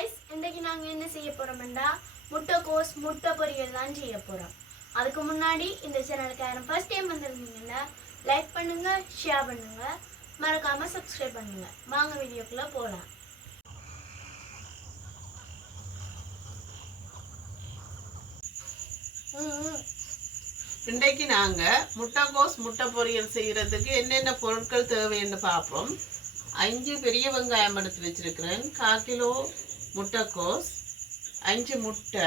guys, இன்றைக்கு நாங்க என்ன செய்ய போறோம்னா முட்டைகோஸ் முட்டை பொரியல் தான் செய்ய போறோம். அதுக்கு முன்னாடி இந்த சேனலுக்கு யாரும் ஃபர்ஸ்ட் டைம் வந்திருந்தீங்கன்னா லைக் பண்ணுங்க, ஷேர் பண்ணுங்க, மறக்காம சப்ஸ்கிரைப் பண்ணுங்க. வாங்க வீடியோக்குள்ள போலாம். இன்றைக்கு நாங்க முட்டைகோஸ் முட்டை பொரியல் செய்யறதுக்கு என்னென்ன பொருட்கள் தேவைன்னு பார்ப்போம். 5 பெரிய வெங்காயம் எடுத்து வச்சிருக்கிறேன். 1/4 கிலோ முட்டைகோஸ், 5 முட்டை,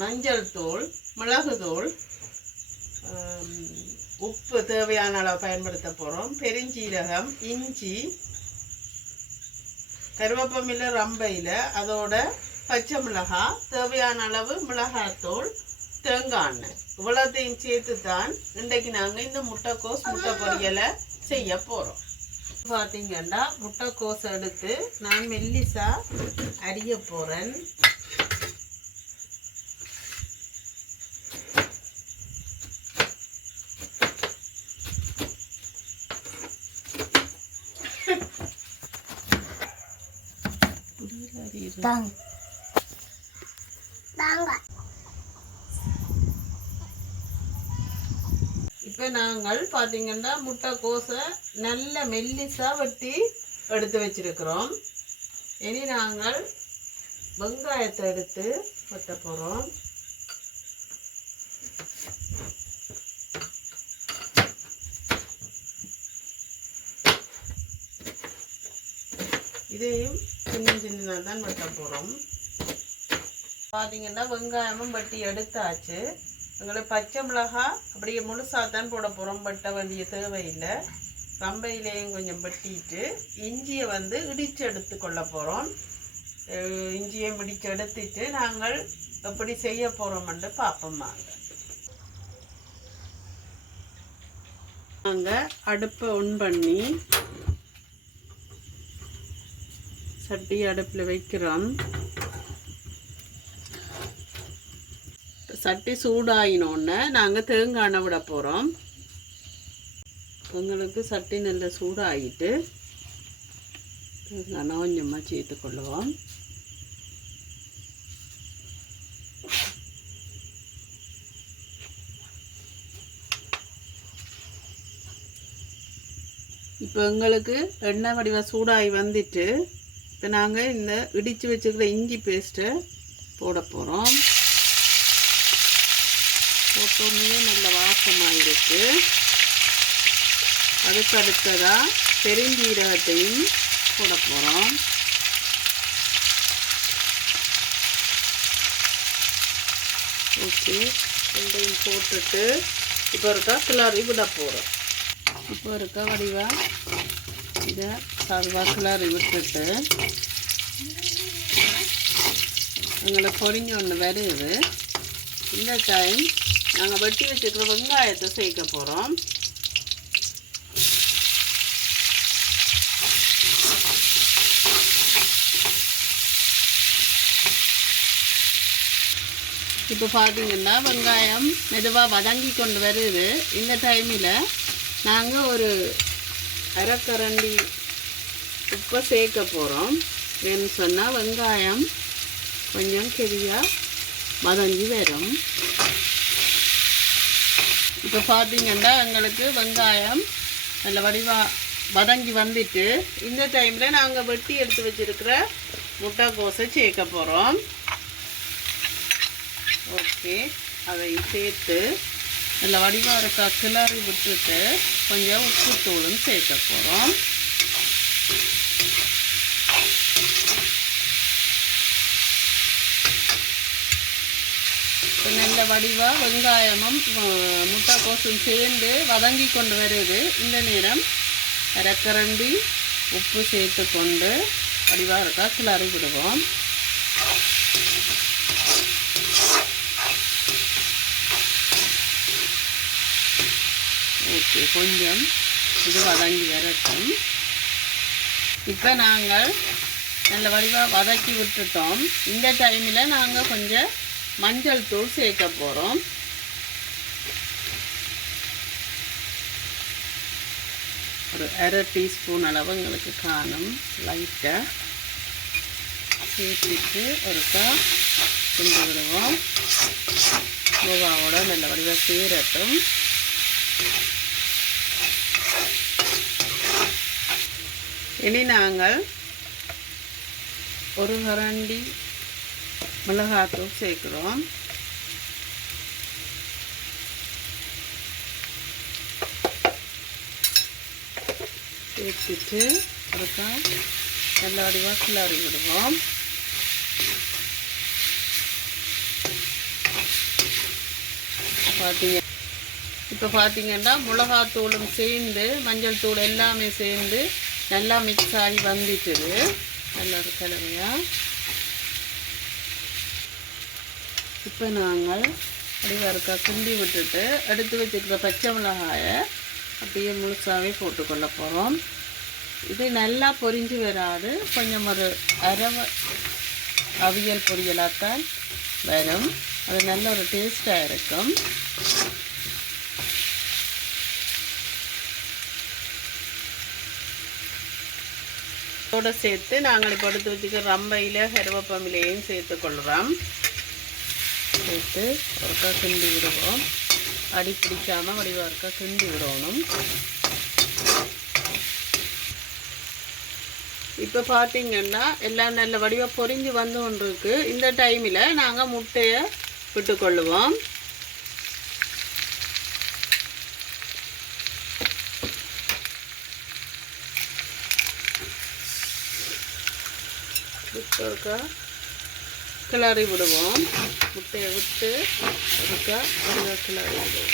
மஞ்சள் தூள், மிளகு தூள், உப்பு தேவையான அளவு பயன்படுத்த போகிறோம், பெருஞ்சீரகம், இஞ்சி, கருவேப்பமில்லை ரம்பையில், அதோட பச்சை மிளகாய், தேவையான அளவு மிளகாத்தூள், தேங்காய் எண்ணெய், இவ்வளோத்தையும் சேர்த்து தான் இன்றைக்கு நாங்கள் இந்த முட்டைகோஸ் முட்டை பொரியலை செய்ய போகிறோம். பார்த்தீங்கன்னா முட்டைகோஸ் எடுத்து நான் மெல்லிசா அரிய போகிறேன். இப்போ நாங்கள் பார்த்தீங்கன்னா முட்டைகோஸை நல்ல மெல்லிசா வெட்டி எடுத்து வச்சிருக்கிறோம். இனி நாங்கள் வெங்காயத்தை எடுத்து வெட்ட போகிறோம். இதையும் சின்ன சின்னதாக தான் வெட்ட போகிறோம். பார்த்தீங்கன்னா வெங்காயமும் வெட்டி எடுத்தாச்சு. எங்களுக்கு பச்சை மிளகாய் அப்படியே முழுசாக தான் போட போகிறோம், வெட்ட வேண்டிய தேவையில்லை. ரம்பையிலையும் கொஞ்சம் வெட்டிட்டு இஞ்சியை இடித்து எடுத்துக்கொள்ள போகிறோம். இஞ்சியை இடித்து எடுத்துட்டு நாங்கள் எப்படி செய்ய போகிறோம்னு பார்ப்போம்மாங்க. நாங்கள் அடுப்பை ஒன் பண்ணி சட்டி அடுப்பில் வைக்கிறோம். சட்டி சூடாயினோன்னு நாங்கள் தேங்காய் எண்ணெய் விட போகிறோம். உங்களுக்கு சட்டி நல்ல சூடாகிட்டு தேங்காய் எண்ணெய் கொஞ்சமாக சேர்த்துக்கொள்ளுவோம். இப்போ எங்களுக்கு எண்ணெய் வடிவ சூடாகி வந்துட்டு இப்போ நாங்கள் இந்த இடித்து வச்சுருக்கிற இஞ்சி பேஸ்ட்டை போட போகிறோம். போட்டோன்னே நல்ல வாசமாக இருக்குது. அதுக்கு அடுத்ததாக பெருஞ்சீரகத்தையும் போட போகிறோம். ஓகே, ரெண்டையும் போட்டுட்டு இப்போ இருக்கா கிளறி விட போகிறோம். இப்போ இருக்கா வடிவாக இதை சாதுவாக கிளறி விட்டுட்டு எங்களுக்கு பொரிஞ்ச ஒன்று வருது. இந்த டைம் நாங்கள் வெட்டி வச்சுருக்கிற வெங்காயத்தை சேர்க்க போகிறோம். இப்போ பார்த்தீங்கன்னா வெங்காயம் மெதுவாக வதங்கி கொண்டு வருது. இந்த டைமில் நாங்கள் ஒரு அரைக்கரண்டி உப்பை சேர்க்க போகிறோம். ஏன்னு சொன்னால் வெங்காயம் கொஞ்சம் கெரியாக வதங்கி வரும். இப்போ பார்த்தீங்கன்னா எங்களுக்கு வெங்காயம் நல்ல வடிவாக வதங்கி வந்துட்டு இந்த டைமில் நாங்கள் வெட்டி எடுத்து வச்சுருக்கிற முட்டைகோஸை சேர்க்க போகிறோம். ஓகே, அதை சேர்த்து நல்ல வடிவாக இருக்க கிளறி விட்டுட்டு கொஞ்சம் உப்புத்தூளும் சேர்க்க போகிறோம். நல்ல வடிவாக வெங்காயமும் முட்டைகோசும் சேர்ந்து வதங்கி கொண்டு வருது. இந்த நேரம் அரைக்கரண்டி உப்பு சேர்த்து கொண்டு வடிவாக இருக்கா கிளறி விடுவோம். ஓகே, கொஞ்சம் இது வதங்கி வரட்டும். இப்போ நாங்கள் நல்ல வடிவாக வதக்கி விட்டுட்டோம். இந்த டைமில் நாங்கள் கொஞ்சம் மஞ்சள் தூள் சேர்க்க போகிறோம். ஒரு 1/2 டீஸ்பூன் அளவு எங்களுக்கு காணும் லைட்டாக. சேர்த்துட்டு ஒருக்கா கிண்டி விடுவோம். கோவாவோட நல்ல வடிவாக சேரட்டும். இனி நாங்கள் ஒரு கரண்டி மிளகாத்தூள் சேர்க்கிறோம். சேர்த்துட்டு ஒருக்கா நல்ல வடிவாக கிளறி விடுவோம். இப்போ பார்த்தீங்கன்னா மிளகாத்தூளும் சேர்ந்து மஞ்சள் தூள் எல்லாமே சேர்ந்து நல்லா மிக்ஸ் ஆகி வந்துட்டுது. நல்ல ஒரு கலவையாக இப்போ நாங்கள் வடிவாக இருக்கா கிண்டி விட்டுட்டு எடுத்து வச்சுருக்கிற பச்சை மிளகாயை அப்படியே முழுசாகவே போட்டுக்கொள்ள போகிறோம். இது நல்லா பொரிஞ்சு வராது, கொஞ்சம் ஒரு அரவை அவியல் பொரியலாகத்தான் வரும். அது நல்ல ஒரு டேஸ்ட்டாக இருக்கும். இதோட சேர்த்து நாங்கள் இப்போ எடுத்து வச்சுக்க ரம்பையில் கருவேப்பமிலையும் சேர்த்து கொள்கிறோம். சேர்த்து ஒருக்கா கிண்டி விடுவோம். அடி பிடிக்காமல் வடிவாக இருக்கா கிண்டி விடணும். இப்போ பார்த்தீங்கன்னா எல்லாம் நல்ல வடிவாக பொரிஞ்சு வந்து கொண்டு இருக்கு. இந்த டைமில் நாங்கள் முட்டையை விட்டுக்கொள்ளுவோம். விட்டுக்கா கிளறி விடுவோம். முட்டையை விட்டு ஒருக்கா வடிவாக கிளறி விடுவோம்.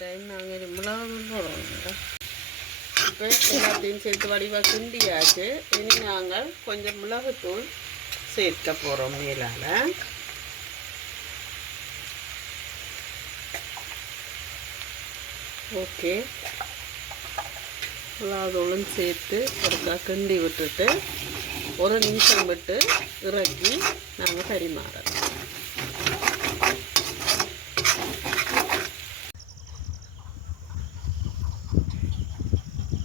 டைம் நாங்கள் மிளகு போடுவோம். இப்போ எல்லாத்தையும் சேர்த்து வடிவாக கிண்டியாச்சு. இனி நாங்கள் கொஞ்சம் மிளகுத்தூள் சேர்க்க போகிறோம் மேலால். ஓகே, மிளகுத்தூளும் சேர்த்து ஒருக்கா கிண்டி விட்டுட்டு ஒரு நிமிஷம் விட்டு இறக்கி நாங்கள் பரிமாறோம்.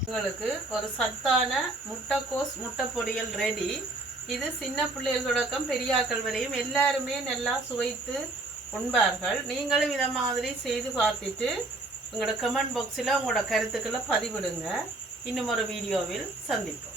உங்களுக்கு ஒரு சத்தான முட்டைக்கோஸ் முட்டை பொரியல் ரெடி. இது சின்ன பிள்ளைகள் தொடக்கம் பெரியாக்கள் வரையும் எல்லாருமே நல்லா சுவைத்து உண்பார்கள். நீங்களும் இதை மாதிரி செய்து பார்த்துட்டு உங்களோட கமெண்ட் பாக்ஸில் உங்களோட கருத்துக்களை பதிவிடுங்க. இன்னும் ஒரு வீடியோவில் சந்திப்போம்.